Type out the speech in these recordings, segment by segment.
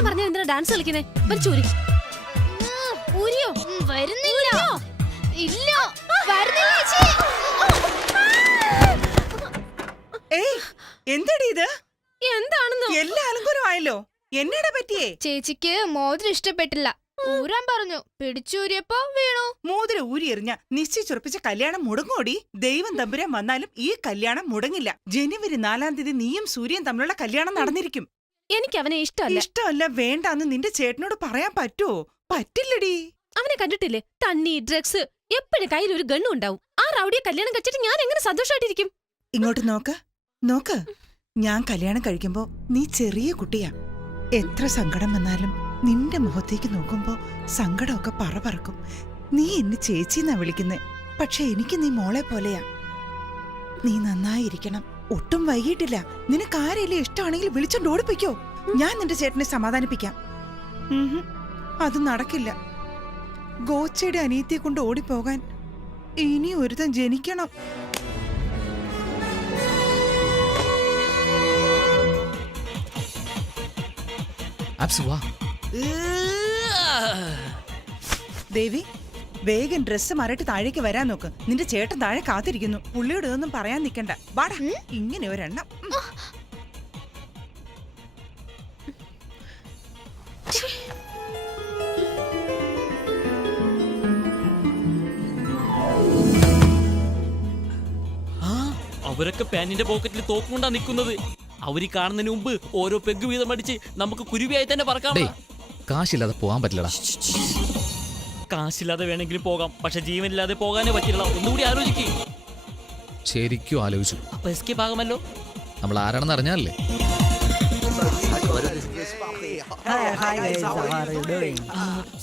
കളിക്കാൻ പറഞ്ഞ എന്തിനാ ഡാൻസ് കളിക്കുന്നേ? ചൂരി ഊരിയോ? വരുന്നില്ല. ഇല്ല, വരുന്നില്ല ചേച്ചി. ഏയ് എന്തടി ഇത്? എന്താണെന്നോ? എല്ലാ അലങ്കാരമായല്ലോ. എന്നടാ പറ്റിയേ? ചേച്ചിക്ക് മോതിരം ഇഷ്ടപ്പെട്ടില്ല, ഊരാൻ പറഞ്ഞു. പിടിച്ചൂരിയപ്പോ വീണു. മോതിരം ഊരി എറിഞ്ഞ നിശ്ചയിച്ചുറപ്പിച്ച കല്യാണം മുടങ്ങോടി. ദൈവം തമ്പുരാൻ വന്നാലും ഈ കല്യാണം മുടങ്ങില്ല. ജനുവരി 4-ാം തീയതി നീയും സൂര്യൻ തമ്മിലുള്ള കല്യാണം നടന്നിരിക്കും. എനിക്ക് അവനെ ഇഷ്ടമല്ല. ഇഷ്ടമല്ല വേണ്ടാന്ന് നിന്റെ ചേട്ടനോട് പറയാൻ പറ്റുമോ? പറ്റില്ലടി. അവനെ കണ്ടിട്ടില്ലേ? തണ്ണി, ഡ്രഗ്സ്, എപ്പോഴും കയ്യിൽ ഒരു ഗണ്ണും ഉണ്ടാവും. ആ റൗഡിയെ കല്യാണം കഴിച്ചിട്ട് ഞാൻ എങ്ങനെ സന്തോഷമായിട്ടിരിക്കും? ഇങ്ങോട്ട് നോക്ക് നോക്ക്. ഞാൻ കല്യാണം കഴിക്കുമ്പോ നീ ചെറിയ കുട്ടിയാ. എത്ര സങ്കടം വന്നാലും നിന്റെ മുഖത്തേക്ക് നോക്കുമ്പോ സങ്കടമൊക്കെ പറക്കും. നീ എന്നെ ചേച്ചിന്നാ വിളിക്കുന്നേ, പക്ഷെ എനിക്ക് നീ മോളെ പോലെയാ. നീ നന്നായിരിക്കണം. ഒട്ടും വൈകിട്ടില്ല. നിനക്ക് ആരെങ്കിലും ഇഷ്ടമാണെങ്കിൽ വിളിച്ചോണ്ട് ഓടിപ്പിക്കോ. ഞാൻ നിന്റെ ചേട്ടനെ സമാധാനിപ്പിക്കാം. അത് നടക്കില്ല. ഗോച്ചയുടെ അനിയത്തിയെ കൊണ്ട് ഓടിപ്പോകാൻ ഇനി ഒരുത്തൻ ജനിക്കണം. ദേവി, വേഗം ഡ്രസ്സ് മാറിയിട്ട് താഴേക്ക് വരാൻ നോക്ക്. നിന്റെ ചേട്ടൻ താഴെ കാത്തിരിക്കുന്നു. പുള്ളിയോട് ഒന്നും പറയാൻ നിൽക്കണ്ട. വാടാ, ഇങ്ങനെ ഒരെണ്ണം. അവരൊക്കെ പാന്റിന്റെ പോക്കറ്റിൽ തോക്കുകൊണ്ടാ നിൽക്കുന്നത്. അവര് കാണുന്നതിന് മുമ്പ് ഓരോ പെഗ് വീതം അടിച്ച് നമുക്ക് കുരുവിയായി തന്നെ പറക്കാം. കാശില്ലാതെ പോകാൻ പറ്റില്ലടാ. കാശില്ലാതെ വേണമെങ്കിലും പോകാം, പക്ഷെ ജീവനില്ലാതെ പോകാനേ പറ്റില്ല. ഒന്നുകൂടി ആലോചിക്കേ. ശരിക്കും ആലോചിച്ചു. അപ്പൊ എസ്കേപ്പ് ആകാമല്ലോ. നമ്മൾ ആരാണെന്ന് അറിഞ്ഞാലേ.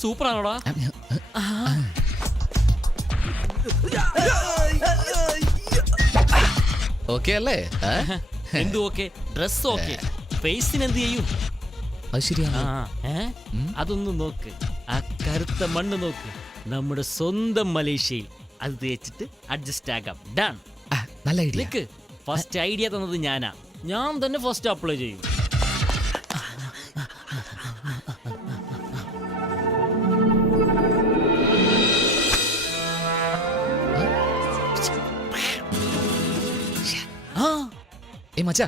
സൂപ്പർ ആണോടാ? ഓക്കെ അല്ലേ? എന്തു ഓക്കെ? ഡ്രസ് ഓക്കെ, ഫേസിന് എന്ത് ചെയ്യും? അത് ശരിയാണ്. അതൊന്നും നോക്ക്. ആ കറുത്ത മണ്ണ് നോക്ക്. നമ്മുടെ സ്വന്തം മലേഷ്യയിൽ അത് തേച്ചിട്ട് അഡ്ജസ്റ്റ് ആക്കാം. ഡൺ. നല്ല ഐഡിയ. ഫസ്റ്റ് ഐഡിയ തന്നത് ഞാനാ. ഞാൻ തന്നെ ഫസ്റ്റ് അപ്ലൈ ചെയ്യും. മച്ചാ,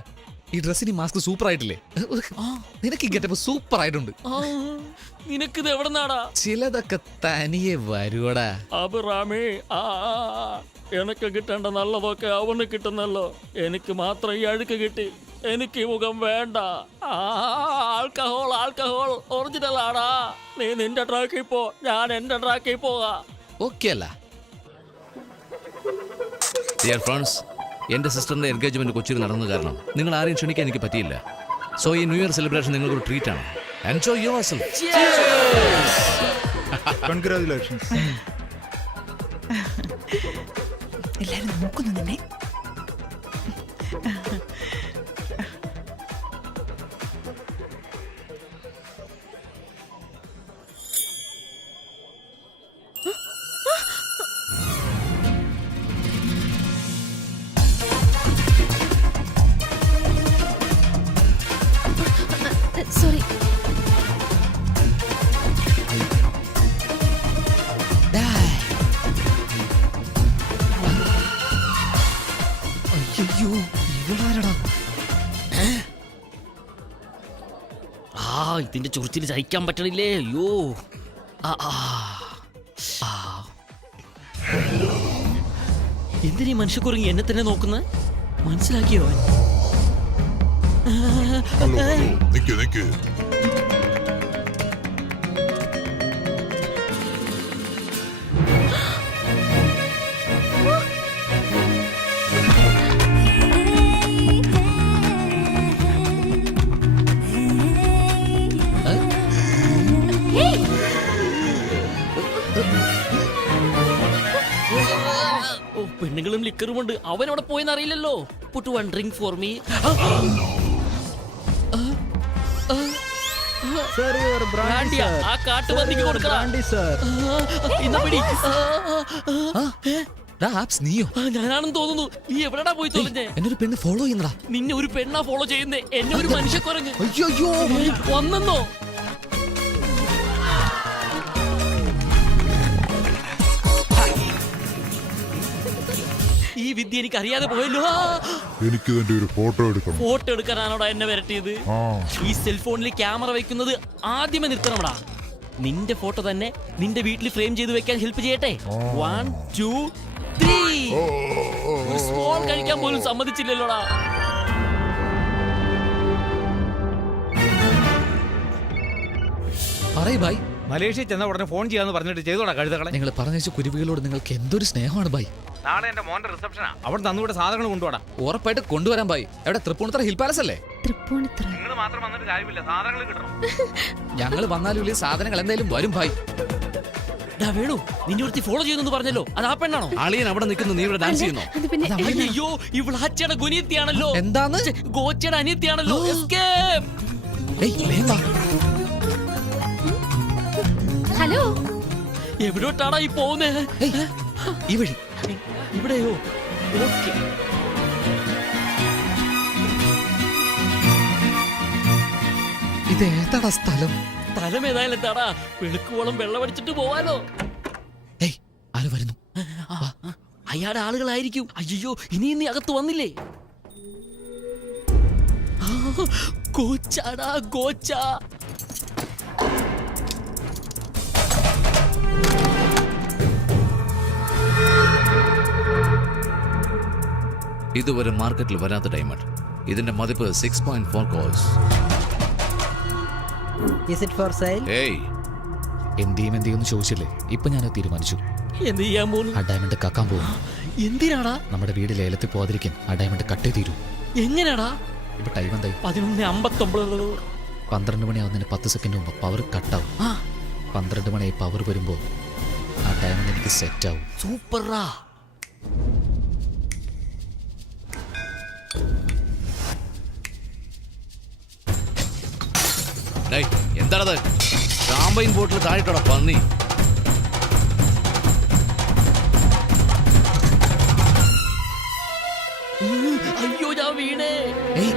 ഈ ഡ്രസ്സിന് മാസ്ക് സൂപ്പർ ആയിട്ടില്ലേ? നിനക്ക് ഈ ഗെറ്റപ്പ് സൂപ്പർ ആയിട്ടുണ്ട്. നിനക്കിത് എവിടെ നാടാ? ചിലതൊക്കെ തനിയെ വരുവടാ. അബിറാമേ, എനക്ക് കിട്ടേണ്ട നല്ലതൊക്കെ അവന് കിട്ടുന്നല്ലോ. എനിക്ക് മാത്രം ഈ അഴുക്ക് കിട്ടി. എനിക്ക് ഈ മുഖം വേണ്ട. ആൽക്കഹോൾ ആൽക്കഹോൾ ഒറിജിനൽ ആടാ. നീ നിന്റെ ട്രാക്കിൽ പോ, ഞാൻ എന്റെ ട്രാക്കിൽ പോകാ. ഓക്കെ അല്ല? ഡിയർ ഫ്രണ്ട്സ്, എൻ്റെ സിസ്റ്ററിൻ്റെ എൻഗേജ്മെൻറ്റ് കൊച്ചിയിൽ നടന്നു കാരണം നിങ്ങൾ ആരെയും ക്ഷണിക്കാൻ എനിക്ക് പറ്റിയില്ല. സോ ഈ ന്യൂ ഇയർ സെലിബ്രേഷൻ നിങ്ങൾക്കൊരു ട്രീറ്റ് ആണ്. Enjoy yourself. കൺഗ്രാറ്റുലേഷൻസ്. എല്ലാരും നോക്കുന്നു നിന്നെ. സോറി. അയ്യോ, ഇവളാരടാ? ഇതിന്റെ ചുറിച്ചിൽ സഹിക്കാൻ പറ്റണില്ലേ? അയ്യോ. എന്തിനീ മനുഷ്യക്കുറങ്ങി എന്നെ തന്നെ നോക്കുന്നത്? മനസ്സിലാക്കിയോ? നിക്ക്. പെണ്ണുങ്ങളും ലിക്കറുമുണ്ട്. അവൻ അവിടെ പോയെന്ന് അറിയില്ലല്ലോ. Puttu one drink for me. ആ കാട്ടുപന്നിക്ക് കൊടുക്കണം. നീയോ? ഞാനാണെന്ന് തോന്നുന്നു. നീ എവിടെടാ പോയി തോന്നുന്നേ? എന്നൊരു പെണ്ണ് ഫോളോ ചെയ്യുന്നടാ. നിന്നെ ഒരു പെണ്ണാ ഫോളോ ചെയ്യുന്നേ. എന്നെ ഒരു മനുഷ്യക്കുരങ്ങ്. അയ്യോ വന്നെന്നോ? ഈ വിദ്യ എനിക്ക് അറിയാതെ പോയല്ലോ. എനിക്ക് ഇതിന്റെ ഒരു ഫോട്ടോ എടുക്കണം. ഫോട്ടോ എടുക്കാനാണോടാ എന്നെ വരട്ടിയത്? ആ ഈ സെൽഫോണിൽ ക്യാമറ വെക്കുന്നത് ആദ്യമേ നിർത്തണമടാ. നിന്റെ ഫോട്ടോ തന്നെ നിന്റെ വീട്ടിൽ ഫ്രെയിം ചെയ്ത് വെക്കാൻ ഹെൽപ്പ് ചെയ്യട്ടെ? 1 2 3. ഒരു സ്മോൾ കഴിക്കാൻ പോലും സമ്മതിച്ചില്ലല്ലോടാ. പറയ് ബായ്, മലേഷ്യ ചെന്ന ഉടനെ ഫോൺ ചെയ്യാന്ന് പറഞ്ഞിട്ട് ചെയ്തോടാ കഴുതകളെ. നിങ്ങൾ പറഞ്ഞ കുരുവികളോട് നിങ്ങൾക്ക് എന്തൊരു സ്നേഹമാണ് ബായ്. നാളെ എന്റെ മോന്റെ റിസപ്ഷനാ, അവിടെ തന്നുകൂടെ സാധനങ്ങൾ കൊണ്ടുപോടാ. ഉറപ്പായിട്ട് കൊണ്ടുവരാൻ ബായ്. എവിടെ തൃപ്പൂണിത്തറ ഹിൽ പാലസ് അല്ലേ? തൃപ്പൂണിത്തുറ. നിങ്ങൾ മാത്രം വന്നിട്ട് കാര്യമില്ല, സാധനങ്ങൾ കിട്ടണം. ഞങ്ങൾ വന്നാലും ഇല്ലേ സാധനങ്ങൾ എന്തായാലും വരും ബായ്. വേണു, നിന്നെ ഒരുത്തി ഫോളോ ചെയ്യുന്നു പറഞ്ഞല്ലോ, അത് ആ പെണ്ണാണോ? അളിയൻ അവിടെ നിൽക്കുന്നു, നീ ഇവിടെ ഡാൻസ് ചെയ്യുന്നോ? അത് പിന്നെ അയ്യോ, ഇവള് അച്ഛയുടെ ഗുനിയത്തിയാണല്ലോ. എന്താന്ന്? ഗോച്ചയുടെ അനിയത്തിയാണല്ലോ. Escape. ഏയ്, വേഗം വാ. ഹലോ. എവിടോട്ടാടാ ഈ പോകുന്നേ? ഏയ്, ഈ വഴി. ഇവിടെയോ? ഓക്കേ. ഇത് ഏതാടാ സ്ഥലം? സ്ഥലം ഏതായാലും എന്താടാ, വെളുക്കുവോളം വെള്ളമടിച്ചിട്ട് പോവാലോ. ഏയ്, ആര് വരുന്നു? അയാളുടെ ആളുകളായിരിക്കും. അയ്യോ, ഇനി നീ അകത്ത് വന്നില്ലേ? ഗോച്ചാടാ, ഗോച്ച. ഇതുവരെ മാർക്കറ്റിൽ വരാത്ത ഡയമണ്ട്. ഇതിന്റെ മതിപ്പ് 6.4 crores. Is it for sale? ഏയ്, എന്തെയും ചോദിച്ചില്ലേ? ഇപ്പൊ ഞാൻ തീരുമാനിച്ചു. എന്ത് ചെയ്യാൻ പോകുന്നു? ആ ഡയമണ്ട് കക്കാൻ പോകും. എന്തിനാടാ? നമ്മുടെ വീട് ലേലത്തിൽ പോവാതിരിക്കാൻ ആ ഡയമണ്ട് കട്ടേ തീരൂ. എങ്ങനെയാടാ? ഇപ്പൊ ടൈം എന്തായി? 11:59. 12 മണിയാവുന്നതിന് 10 സെക്കൻഡ് മുമ്പ് പവർ കട്ടാവും. 12 മണിയായി പവർ വരുമ്പോ ആ ഡയമണ്ട് എനിക്ക് സെറ്റ് ആവും. സൂപ്പറാ. ഡേയ്, എന്താണത്? ഷാമ്പയിൻ ബോട്ടിൽ താഴെട്ടോടാ പന്നി. അയ്യോ, ഞാൻ വീണേ. ഏയ്,